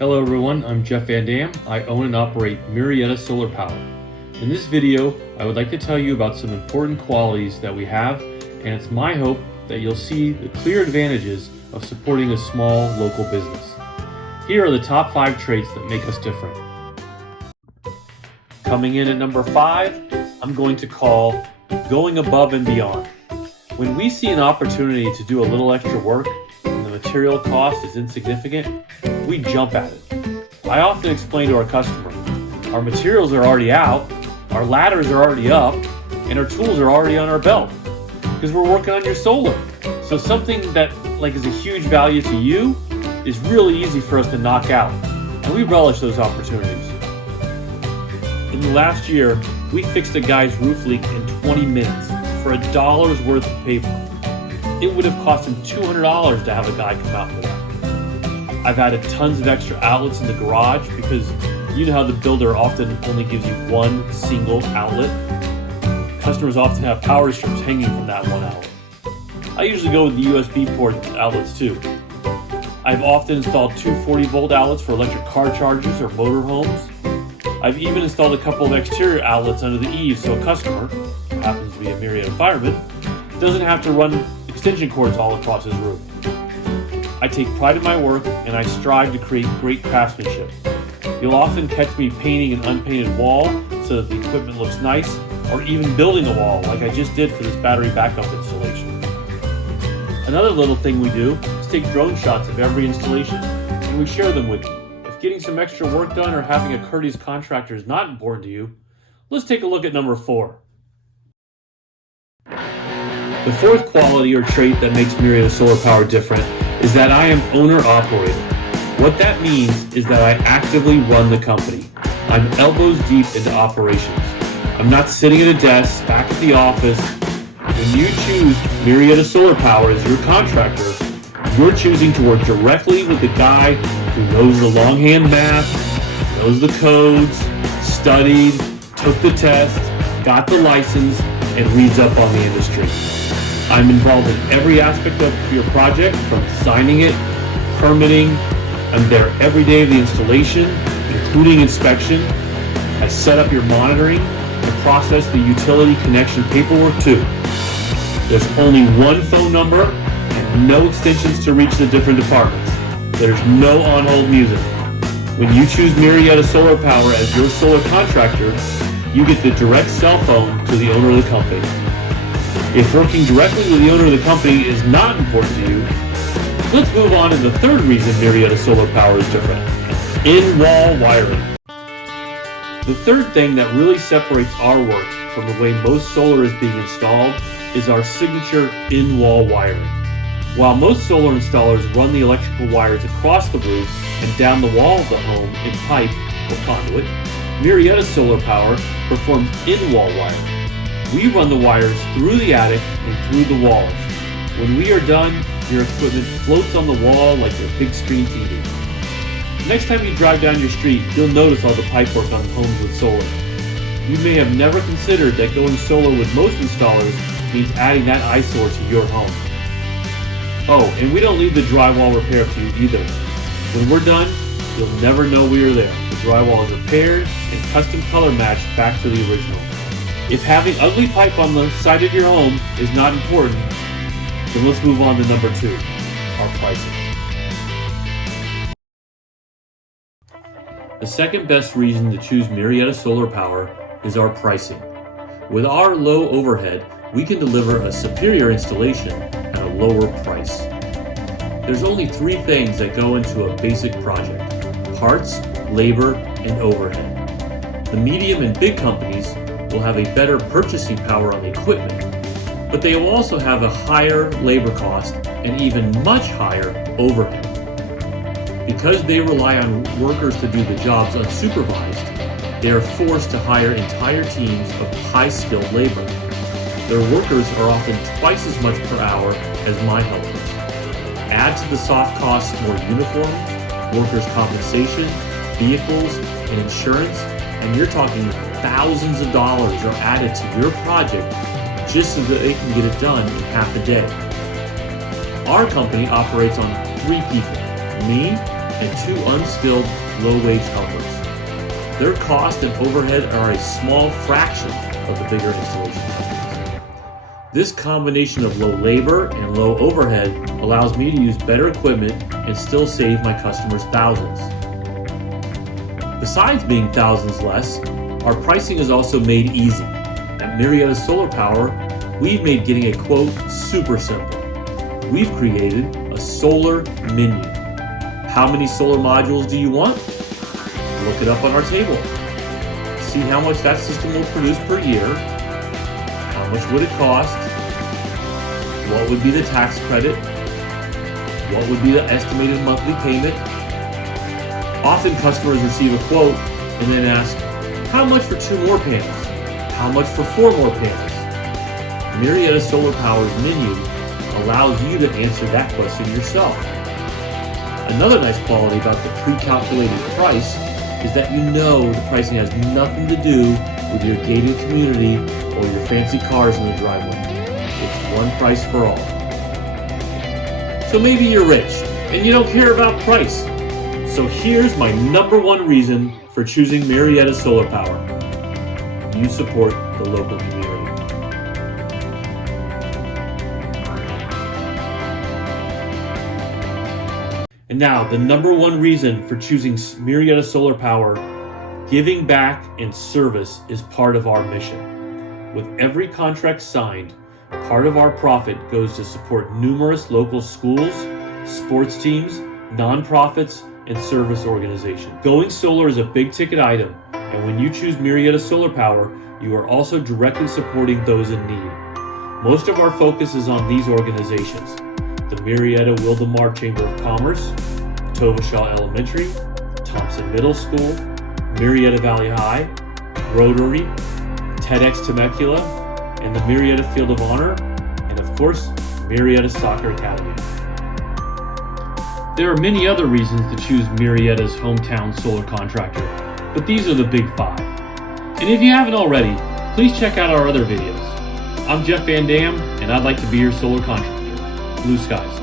Hello everyone, I'm Jeff Van Dam. I own and operate Murrieta Solar Power. In this video, I would like to tell you about some important qualities that we have, and it's my hope that you'll see the clear advantages of supporting a small local business. Here are the top 5 traits that make us different. Coming in at number 5, I'm going to call going above and beyond. When we see an opportunity to do a little extra work and the material cost is insignificant, we jump at it. I often explain to our customer, our materials are already out, our ladders are already up, and our tools are already on our belt because we're working on your solar. So something that is a huge value to you is really easy for us to knock out, and we relish those opportunities. In the last year, we fixed a guy's roof leak in 20 minutes for $1 worth of paper. It would have cost him $200 to have a guy come out for that. I've added tons of extra outlets in the garage because you know how the builder often only gives you one single outlet. Customers often have power strips hanging from that one outlet. I usually go with the USB port outlets too. I've often installed 240 volt outlets for electric car chargers or motor homes. I've even installed a couple of exterior outlets under the eaves so a customer, who happens to be a Murrieta fireman, doesn't have to run extension cords all across his roof. I take pride in my work and I strive to create great craftsmanship. You'll often catch me painting an unpainted wall so that the equipment looks nice, or even building a wall like I just did for this battery backup installation. Another little thing we do is take drone shots of every installation and we share them with you. If getting some extra work done or having a courteous contractor is not important to you, let's take a look at number 4. The fourth quality or trait that makes Murrieta Solar Power different is that I am owner-operator. What that means is that I actively run the company. I'm elbows deep into operations. I'm not sitting at a desk back at the office. When you choose Murrieta Solar Power as your contractor, you're choosing to work directly with the guy who knows the longhand math, knows the codes, studied, took the test, got the license, and reads up on the industry. I'm involved in every aspect of your project, from designing it, permitting. I'm there every day of the installation, including inspection. I set up your monitoring and process the utility connection paperwork too. There's only one phone number and no extensions to reach the different departments. There's no on-hold music. When you choose Murrieta Solar Power as your solar contractor, you get the direct cell phone to the owner of the company. If working directly with the owner of the company is not important to you, let's move on to the third reason Murrieta Solar Power is different: in-wall wiring. The third thing that really separates our work from the way most solar is being installed is our signature in-wall wiring. While most solar installers run the electrical wires across the roof and down the wall of the home in pipe or conduit, Murrieta Solar Power performs in-wall wiring. We run the wires through the attic and through the walls. When we are done, your equipment floats on the wall like a big screen TV. Next time you drive down your street, you'll notice all the pipework on homes with solar. You may have never considered that going solar with most installers means adding that eyesore to your home. Oh, and we don't leave the drywall repair up to you either. When we're done, you'll never know we are there. The drywall is repaired and custom color matched back to the original. If having ugly pipe on the side of your home is not important, then let's move on to number 2, our pricing. The second best reason to choose Murrieta Solar Power is our pricing. With our low overhead, we can deliver a superior installation at a lower price. There's only 3 things that go into a basic project: parts, labor, and overhead. The medium and big companies will have a better purchasing power on the equipment, but they will also have a higher labor cost and even much higher overhead. Because they rely on workers to do the jobs unsupervised, they are forced to hire entire teams of high-skilled labor. Their workers are often twice as much per hour as my helpers. Add to the soft costs more uniforms, workers' compensation, vehicles, and insurance, and you're talking thousands of dollars are added to your project just so that they can get it done in half a day. Our company operates on 3 people, me and 2 unskilled, low-wage helpers. Their cost and overhead are a small fraction of the bigger installation companies. This combination of low labor and low overhead allows me to use better equipment and still save my customers thousands. Besides being thousands less, our pricing is also made easy. At Murrieta Solar Power, we've made getting a quote super simple. We've created a solar menu. How many solar modules do you want? Look it up on our table. See how much that system will produce per year. How much would it cost? What would be the tax credit? What would be the estimated monthly payment? Often customers receive a quote and then ask, how much for 2 more panels? How much for 4 more panels? Murrieta Solar Power's menu allows you to answer that question yourself. Another nice quality about the pre-calculated price is that you know the pricing has nothing to do with your gated community or your fancy cars in the driveway. It's one price for all. So maybe you're rich and you don't care about price. So here's my number 1 reason for choosing Murrieta Solar Power. You support the local community. And now, the number 1 reason for choosing Murrieta Solar Power, giving back and service is part of our mission. With every contract signed, part of our profit goes to support numerous local schools, sports teams, nonprofits, and service organizations. Going solar is a big ticket item, and when you choose Murrieta Solar Power, you are also directly supporting those in need. Most of our focus is on these organizations: the Murrieta Wildomar Chamber of Commerce, Tovashaw Elementary, Thompson Middle School, Murrieta Valley High, Rotary, TEDx Temecula, and the Murrieta Field of Honor, and of course, Murrieta Soccer Academy. There are many other reasons to choose Murrieta's hometown solar contractor, but these are the big 5. And if you haven't already, please check out our other videos. I'm Jeff Van Dam, and I'd like to be your solar contractor. Blue skies.